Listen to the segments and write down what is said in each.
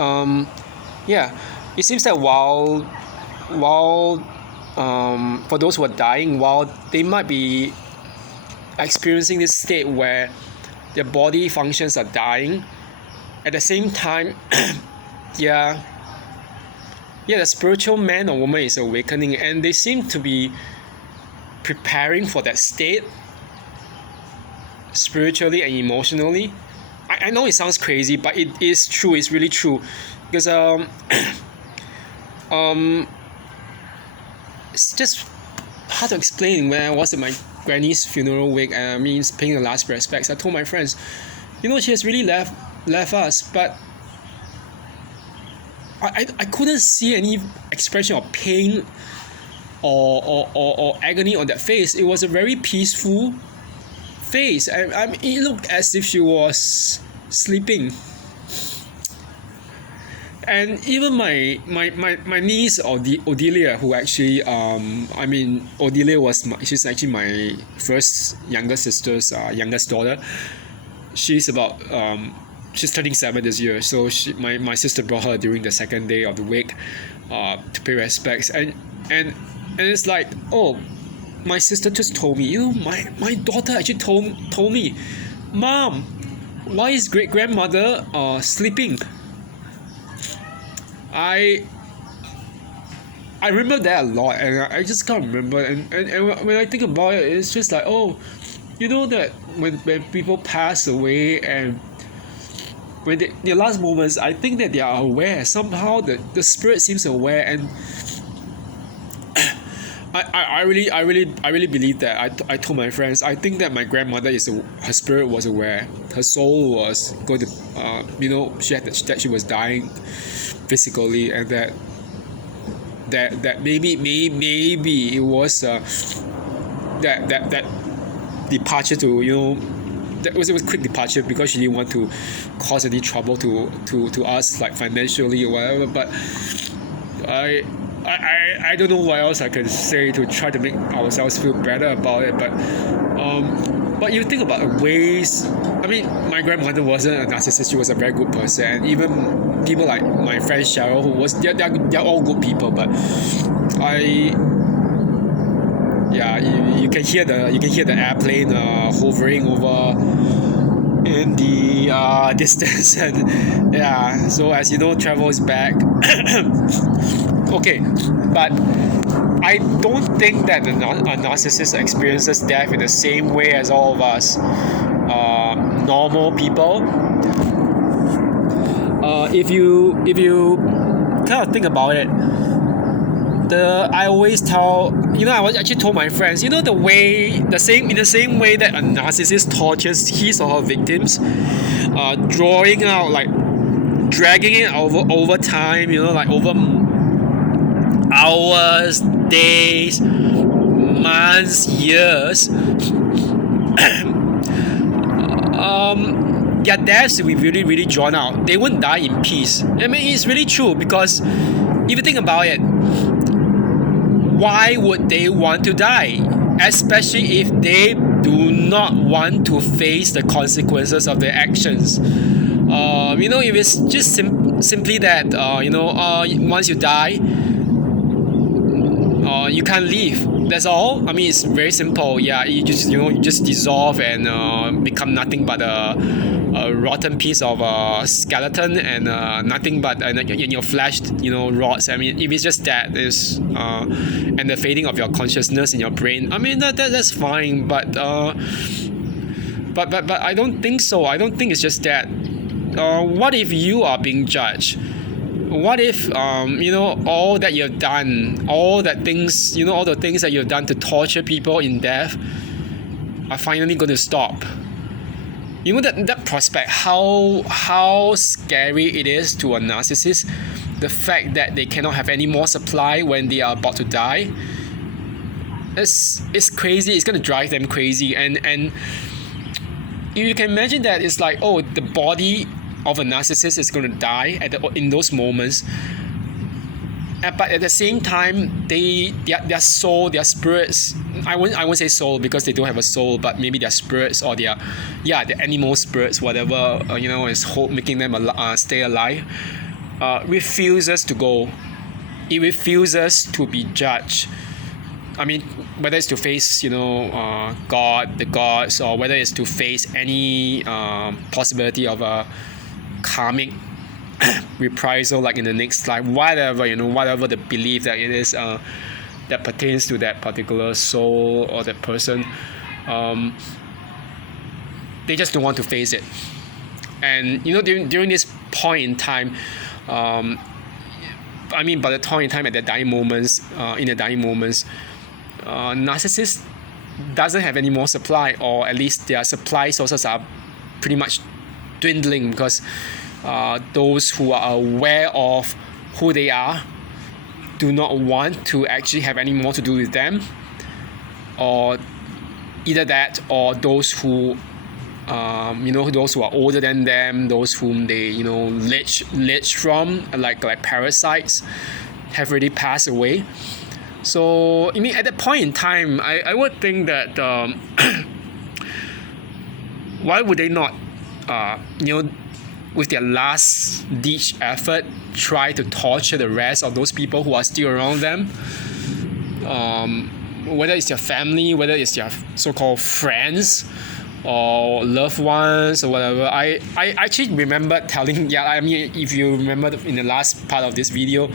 um, yeah, it seems that while for those who are dying, while they might be experiencing this state where their body functions are dying, at the same time, yeah, the spiritual man or woman is awakening, and they seem to be preparing for that state spiritually and emotionally. I know it sounds crazy, but it is true. It's really true, because um, it's just hard to explain. When I was at my granny's funeral wake, paying the last respects, I told my friends, she has really left us, but I couldn't see any expression of pain or agony on that face. It was a very peaceful face. It looked as if she was sleeping. And even my niece Odelia, who actually Odelia she's actually my first younger sister's youngest daughter. She's about she's turning 7 this year, so my sister brought her during the second day of the wake to pay respects, and it's like, oh, my sister just told me, my daughter actually told me, Mom, why is great grandmother sleeping? I remember that a lot, and I just can't remember. And when I think about it, it's just like, oh, that when people pass away, and when their last moments, I think that they are aware somehow. The spirit seems aware, and I really believe that. I told my friends, I think that my grandmother her spirit was aware, her soul was going to that she was dying physically, and that maybe it was that departure to it was quick departure, because she didn't want to cause any trouble to us, like financially or whatever. But I don't know what else I can say to try to make ourselves feel better about it. But you think about ways. My grandmother wasn't a narcissist. She was a very good person, and even people like my friend Cheryl, who was they're all good people. But you can hear the airplane hovering over in the distance, and so as you know, travel is back. Okay, but I don't think that a narcissist experiences death in the same way as all of us normal people. If you kind of think about it, I always tell, I was actually told my friends, in the same way that a narcissist tortures his or her victims, drawing out, like dragging it over time, like over hours, days, months, years. Their deaths will be really, really drawn out. They won't die in peace. It's really true, because if you think about it, why would they want to die? Especially if they do not want to face the consequences of their actions. If it's just simply that, once you die, you can't leave. That's all. It's very simple. Yeah, you just dissolve and become nothing but a rotten piece of skeleton, and nothing but in your flesh, rots. If it's just that, is and the fading of your consciousness in your brain. That's fine. But I don't think so. I don't think it's just that. What if you are being judged? What if all that you've done, all the things that you've done to torture people in death are finally going to stop? That prospect, how scary it is to a narcissist. The fact that they cannot have any more supply when they are about to die, it's crazy. It's going to drive them crazy. And you can imagine that it's like, oh, the body of a narcissist is going to die in those moments, but at the same time, their soul, their spirits, I won't say soul, because they don't have a soul, but maybe their spirits, or the animal spirits, whatever, is hope making them stay alive. refuses to go. It refuses to be judged. I mean, whether it's to face, God, the gods, or whether it's to face any possibility of a karmic reprisal, like in the next life, whatever, whatever the belief that it is that pertains to that particular soul or that person, they just don't want to face it. And during this point in time, by the point in time at the dying moments, narcissist doesn't have any more supply, or at least their supply sources are pretty much dwindling, because those who are aware of who they are do not want to actually have any more to do with them, or either that, or those who those who are older than them, those whom they leech from, like parasites, have already passed away. So at that point in time, I would think that why would they not with their last ditch effort try to torture the rest of those people who are still around them, whether it's their family, whether it's their so-called friends or loved ones or whatever. I actually remember telling, if you remember in the last part of this video,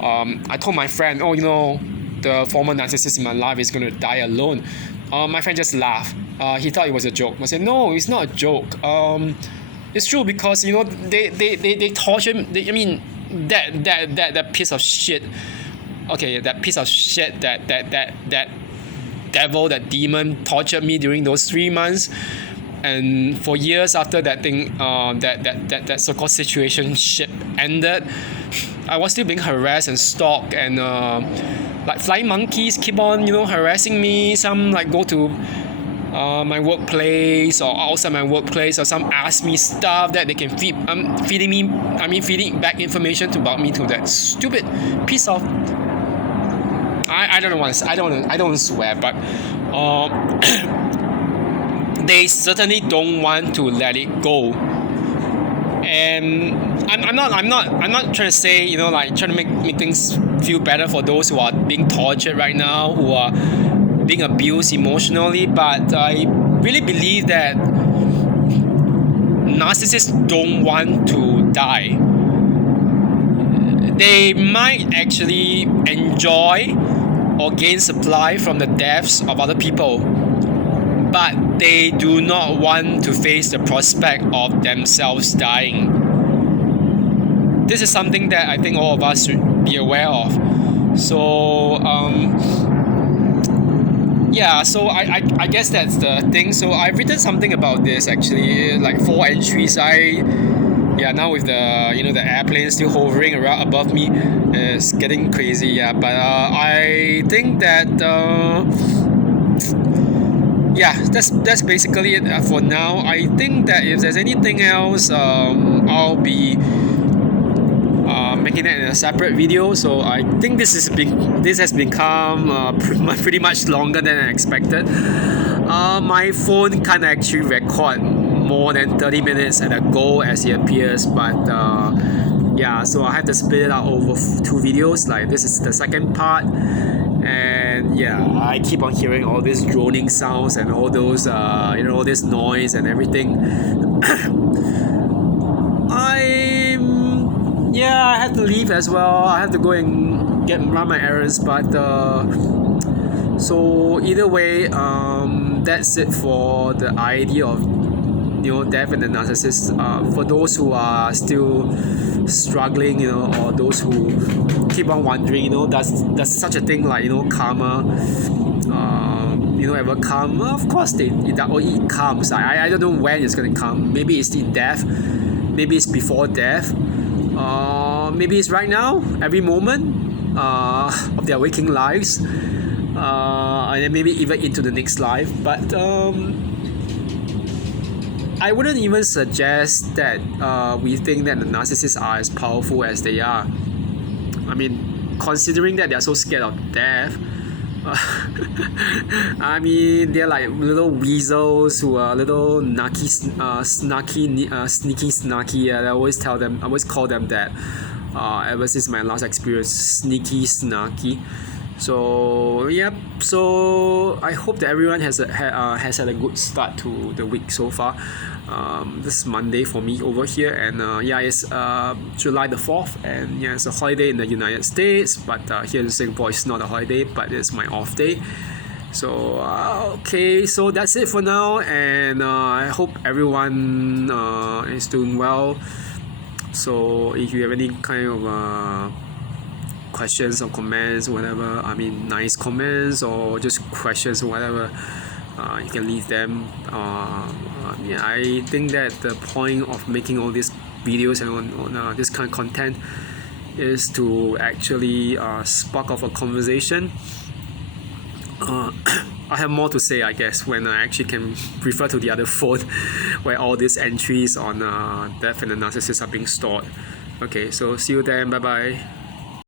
I told my friend, the former narcissist in my life is going to die alone. My friend just laughed. He thought it was a joke. I said, no, it's not a joke. It's true, because they torture me. That piece of shit. Okay, that piece of shit, that devil, that demon tortured me during those 3 months, and for years after that thing, that so-called situationship ended, I was still being harassed and stalked, and like flying monkeys keep on harassing me. Some like go to my workplace or outside my workplace, or some ask me stuff that they can feeding back information about me to that stupid piece of I don't want to swear, but they certainly don't want to let it go. And I'm not trying to say trying to make things feel better for those who are being tortured right now, who are being abused emotionally, but I really believe that narcissists don't want to die. They might actually enjoy or gain supply from the deaths of other people, but they do not want to face the prospect of themselves dying. This is something that I think all of us should be aware of. So so I guess that's the thing. So I've written something about this, actually, like 4 entries. Now with the the airplane still hovering around above me, it's getting crazy. But I think that that's basically it for now. I think that if there's anything else, I'll be making it in a separate video. So I think this has become pretty much longer than I expected. My phone can't actually record more than 30 minutes at a go as it appears, but so I have to split it out over 2 videos. Like, this is the second part, and I keep on hearing all these droning sounds and all those all this noise and everything. I have to leave as well. I have to go and run my errands, but so either way, that's it for the idea of death and the narcissist. For those who are still struggling, or those who keep on wondering, does such a thing like karma ever come? Of course it comes. I don't know when it's gonna come. Maybe it's in death, maybe it's before death, maybe it's right now, every moment of their waking lives, and then maybe even into the next life. But I wouldn't even suggest that we think that the narcissists are as powerful as they are. I mean, considering that they're so scared of death, I mean, they're like little weasels who are little sneaky. I always call them that. ever since my last experience, sneaky snarky. So yep, so I hope that everyone has had a good start to the week so far. This is Monday for me over here, and yeah, it's July the 4th, and yeah, it's a holiday in the United States, but here in Singapore it's not a holiday, but it's my off day. So okay, so that's it for now, and I hope everyone is doing well. So if you have any kind of questions or comments, whatever, I mean nice comments or just questions or whatever, you can leave them. Yeah, I think that the point of making all these videos and on this kind of content is to actually spark off a conversation. I have more to say, I guess, when I actually can refer to the other phone where all these entries on death and the narcissist are being stored. Okay, so see you then, bye bye.